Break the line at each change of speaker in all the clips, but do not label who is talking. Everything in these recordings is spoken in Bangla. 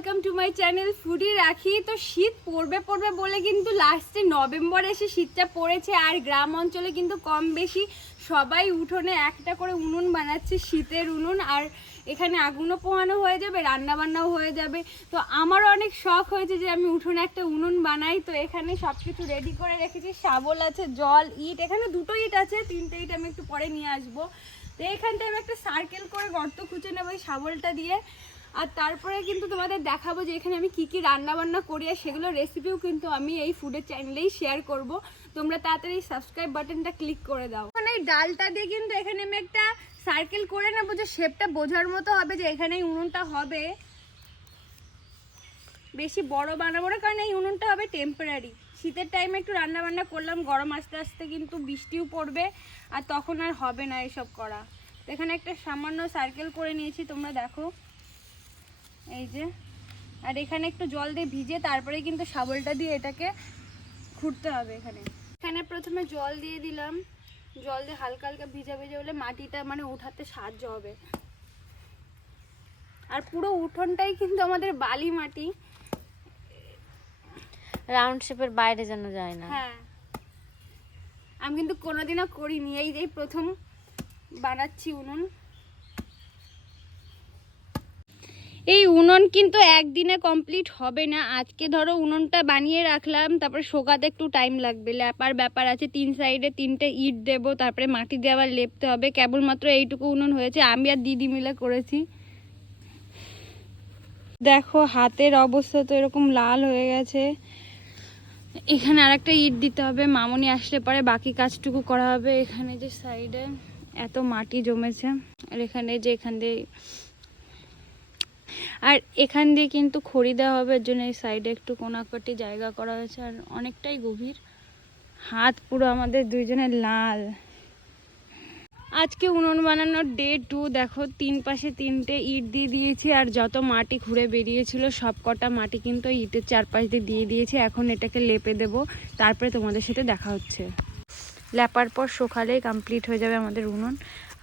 Welcome to my channel foodie Rakhi তো শীত পড়বে পড়বে বলে কিন্তু লাস্টে নভেম্বর এসে শীতটা পড়েছে আর গ্রাম অঞ্চলে কিন্তু কম বেশি সবাই উঠোনে একটা করে উনুন বানাচ্ছে, শীতের উনুন, আর এখানে আগুনও পোহানো হয়ে যাবে রান্না বান্নাও হয়ে যাবে। তো আমারও অনেক শখ হয়েছে যে আমি উঠোনে একটা উনুন বানাই। তো এখানে সব কিছু রেডি করে রেখেছি। শাবল আছে, জল, ইট, এখানে দুটো ইট আছে, তিনটে ইট আমি একটু পরে নিয়ে আসব। তো এখানটায় আমি একটা সার্কেল করে গর্ত খুঁজে নেব ওই শাবলটা দিয়ে। আর তারপরে কিন্তু তোমাদের দেখাবো যে এখানে আমি কি কি রান্না বান্না করি আর সেগুলো রেসিপিও কিন্তু আমি এই ফুডের চ্যানেলেই শেয়ার করব। তোমরা তাড়াতাড়ি সাবস্ক্রাইব বাটনটা ক্লিক করে দাও। এখন এই ডালটা দিয়ে কিন্তু এখানে আমি একটা সার্কেল করে নেব যে শেপটা বোঝার মতো হবে যে এখানে উনুনটা হবে। বেশি বড় বানাবো না, কারণ এই উনুনটা হবে টেম্পোরারি শীতের টাইমে একটু রান্না বান্না করলাম, গরম আস্তে আস্তে কিন্তু বৃষ্টিও পড়বে আর তখন আর হবে না এসব করা। এখানে একটা সামান্য সার্কেল করে নিয়েছি, তোমরা দেখো। এই যে। আর এখানে একটু জল দিয়ে ভিজে তারপরে কিন্তু শাবলটা দিয়ে এটাকে খুঁড়তে হবে এখানে। এখানে প্রথমে জল দিয়ে দিলাম। জল দিয়ে হালকা হালকা ভিজা ভিজে হলে মাটিটা মানে উঠাতে সাহায্য হবে। আর পুরো উঠোনটাই কিন্তু আমাদের বালি মাটি।
রাউন্ড শেপের বাইরে যেন যায় না।
হ্যাঁ। আমি কিন্তু কোনোদিনও করিনি। এই যে প্রথম বানাচ্ছি উনুন। এই উনুন কিন্তু একদিনে কমপ্লিট হবে না। আজকে ধরো উনুনটা বানিয়ে রাখলাম, তারপরে শোকাতে একটু টাইম লাগবে। ল্যাপার ব্যাপার আছে, তিন সাইডে তিনটে ইট দেব, তারপরে মাটি দিয়ে আবার লেপতে হবে। কেবলমাত্র এইটুকু উনুন হয়েছে, আমি আর দিদি মিলে করেছি। দেখো, হাতের অবস্থা তো এরকম লাল হয়ে গেছে। এখানে আর একটা ইট দিতে হবে, মামনি আসলে পরে বাকি কাজটুকু করা হবে এখানে যে সাইডে এত মাটি জমেছে, আর এখানে যে এখান দিয়ে আর এখান দিয়ে কিন্তু খড়ি দেওয়া হবে জন্য এই সাইডে একটু কোনাকাটি জায়গা করা হয়েছে, আর অনেকটাই গভীর। হাত পুরো আমাদের দুইজনের লাল। আজকে উনুন বানানোর ডে টু দেখো, তিন পাশে তিনটে ইট দিয়ে দিয়েছি, আর যত মাটি ঘুরে বেরিয়েছিল সব কটা মাটি কিন্তু ইটের চারপাশ দিয়ে দিয়ে দিয়েছি। এখন এটাকে লেপে দেব, তারপরে তোমাদের সাথে দেখা হচ্ছে। লেপার পর সকালেই কমপ্লিট হয়ে যাবে আমাদের উনুন।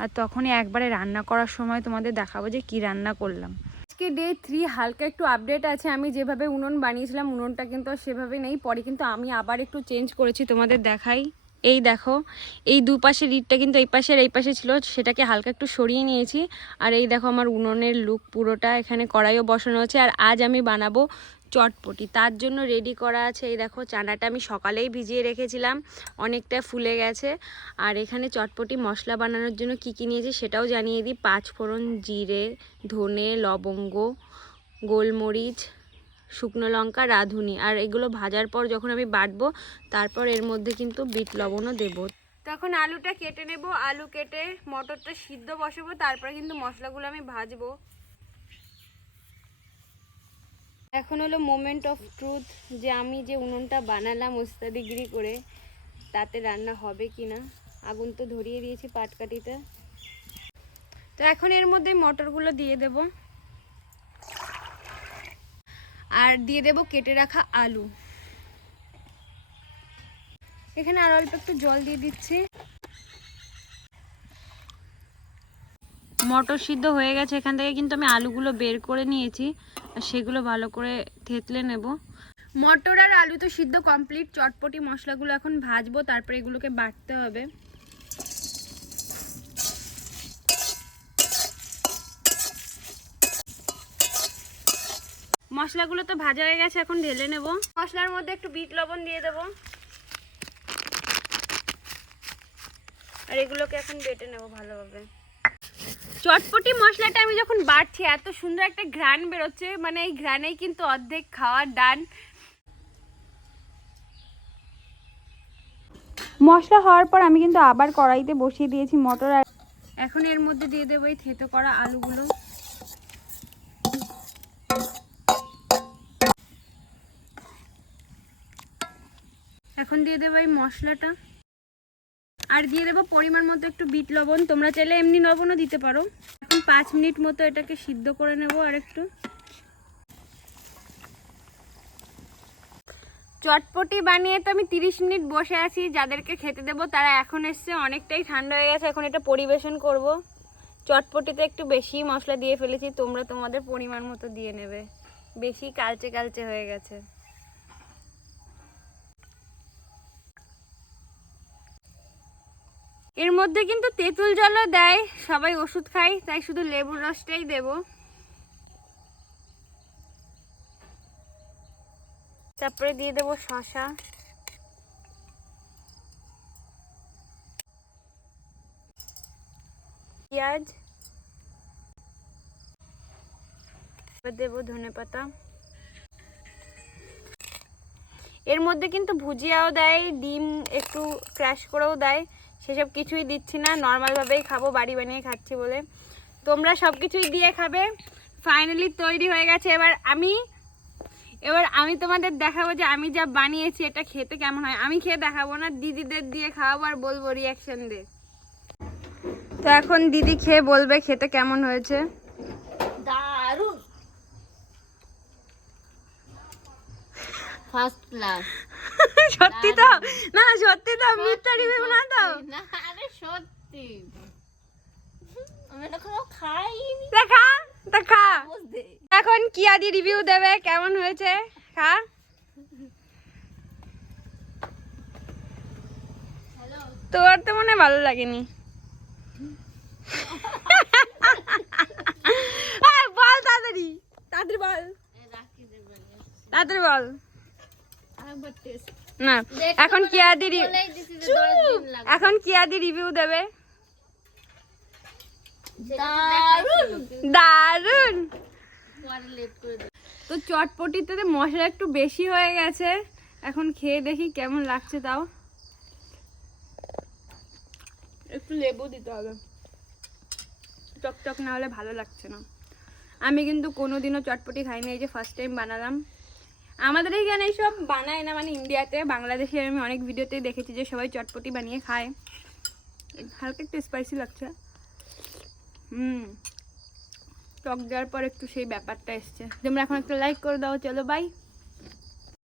আর তখনই একবারে রান্না করার সময় তোমাদের দেখাবো যে কি রান্না করলাম। আজকে ডে থ্রি হালকা একটু আপডেট আছে। আমি যেভাবে উনুন বানিয়েছিলাম, উনুনটা কিন্তু সেভাবে নেই। পরে কিন্তু আমি আবার একটু চেঞ্জ করেছি তোমাদের দেখাই। এই দেখো, এই দুপাশের ইটটা কিন্তু এই পাশের এই পাশে ছিল। সেটাকে হালকা একটু সরিয়ে নিয়েছি। আর এই দেখো আমার উনুনের লুক পুরোটা এখানে কড়াইও বসানো আছে। আর আজ আমি বানাবো চটপটি। তার জন্য রেডি করা আছে, এই দেখো চানাটা আমি সকালেই ভিজিয়ে রেখেছিলাম, অনেকটা ফুলে গেছে। আর এখানে চটপটি মশলা বানানোর জন্য কি কী নিয়েছি সেটাও জানিয়ে দিই। পাঁচ ফোড়ন জিরে, ধনে, লবঙ্গ, গোলমরিচ, শুকনো লঙ্কা, রাঁধুনি। আর এগুলো ভাজার পর যখন আমি বাটবো, তারপর এর মধ্যে কিন্তু বিট লবণও দেবো। তখন আলুটা কেটে নেব। আলু কেটে মটরটা সিদ্ধ বসাবো, তারপরে কিন্তু মশলাগুলো আমি ভাজবো। এখন হলো মোমেন্ট অফ ট্রুথ যে আমি যে উনুনটা বানালাম ওস্তাদিগিরি করে, তাতে রান্না হবে কি না আগুন তো ধরিয়ে দিয়েছি পাটকাঠিতে। তো এখন এর মধ্যে মটরগুলো দিয়ে দেব। আর দিয়ে দেব কেটে রাখা আলু। এখানে আর অল্প একটু জল দিয়ে দিচ্ছি। মটর সিদ্ধ হয়ে গেছে, এখান থেকে কিন্তু আমি আলুগুলো বের করে নিয়েছি। সেগুলো ভালো করে থেতলে নেব। মটর আর আলু তো সিদ্ধ কমপ্লিট চটপটি মশলাগুলো এখন ভাজবো, তারপরে এগুলোকে বাটতে হবে। মশলাগুলো তো ভাজা হয়ে গেছে, এখন ঢেলে নেব। মশলার মধ্যে একটু বিট লবণ দিয়ে দেবো। আর এগুলোকে এখন বেটে নেব ভালোভাবে। চটপটি মশলাটা আমি যখন বাড়ছি এত সুন্দর একটা ঘ্রাণ বেরোচ্ছে। মানে এই ঘ্রাণেই কিন্তু অর্ধেক খাওয়ার ডান মশলা হওয়ার পর আমি কিন্তু আবার কড়াইতে বসিয়ে দিয়েছি মটর আর এখন এর মধ্যে দিয়ে দেবো এই থেতো করা আলুগুলো। এখন দিয়ে দেবো এই মশলাটা। আর দিয়ে দেবো পরিমাণ মতো একটু বিট লবণ। তোমরা চাইলে এমনি লবণও দিতে পারো। এখন পাঁচ মিনিট মতো এটাকে সিদ্ধ করে নেব আর একটু চটপটি বানিয়ে তো আমি তিরিশ মিনিট বসে আছি, যাদেরকে খেতে দেবো তারা এখন এসছে। অনেকটাই ঠান্ডা হয়ে গেছে, এখন এটা পরিবেশন করব। চটপটিতে একটু বেশি মশলা দিয়ে ফেলেছি, তোমরা তোমাদের পরিমাণ মতো দিয়ে নেবে। বেশি কালচে কালচে হয়ে গেছে। এর মধ্যে কিন্তু তেঁতুল জলও দেয়, সবাই ওষুধ খায়, তাই শুধু লেবুর রসটাই দেব। তারপরে দিয়ে দেবো শশা পেঁয়াজ। দেবো ধনে পাতা। এর মধ্যে কিন্তু ভুজিয়াও দেয়, ডিম একটু ক্র্যাশ করেও দেয়। সেসব কিছুই দিচ্ছি না। নর্মালভাবেই খাব, বাড়ি বানিয়ে খাচ্ছি বলে। তোমরা সব কিছুই দিয়ে খাবে। ফাইনালি তৈরি হয়ে গেছে। এবার আমি এবার আমি তোমাদের দেখাবো যে আমি যা বানিয়েছি, এটা খেতে কেমন হয়। আমি খেয়ে দেখাবো না, দিদিদের দিয়ে খাওয়াবো আর বলব রিয়াকশন দে তো এখন দিদি খেয়ে বলবে খেতে কেমন হয়েছে।
দারুণ ফার্স্ট ক্লাস
সত্যি তো? না সত্যি তো মিথ্যা রিভিউ না তো?
না আরে সত্যি।
দেখা দেখা এখন কিয়াদি রিভিউ দেবে কেমন হয়েছে? খা। তোর তো মনে ভালো লাগেনি। বল তাড়াতাড়ি। তাড়াতাড়ি বল। তাড়াতাড়ি বল। না এখন কিয়াদি এখন কিয়াদি রিভিউ দেবে।
দারুণ
তো চটপটিতে তো মশলা একটু বেশি হয়ে গেছে। এখন খেয়ে দেখি কেমন লাগছে তাও। একটু লেবু দিতে হবে। টকটক না হলে ভালো লাগছে না। আমি কিন্তু কোনোদিনও চটপটি খাইনি এই যে ফার্স্ট টাইম বানালাম। আমাদের এইখানে সব বানায় না মানে ইন্ডিয়াতে বাংলাদেশে আমি অনেক ভিডিওতে দেখেছি যে সবাই চটপটি বানিয়ে খায়। হালকা একটু স্পাইসি লাগছে। হুম। টক দেওয়ার পর একটু সেই ব্যাপারটা এসছে। তোমরা এখন একটা লাইক করে দাও, চলো বাই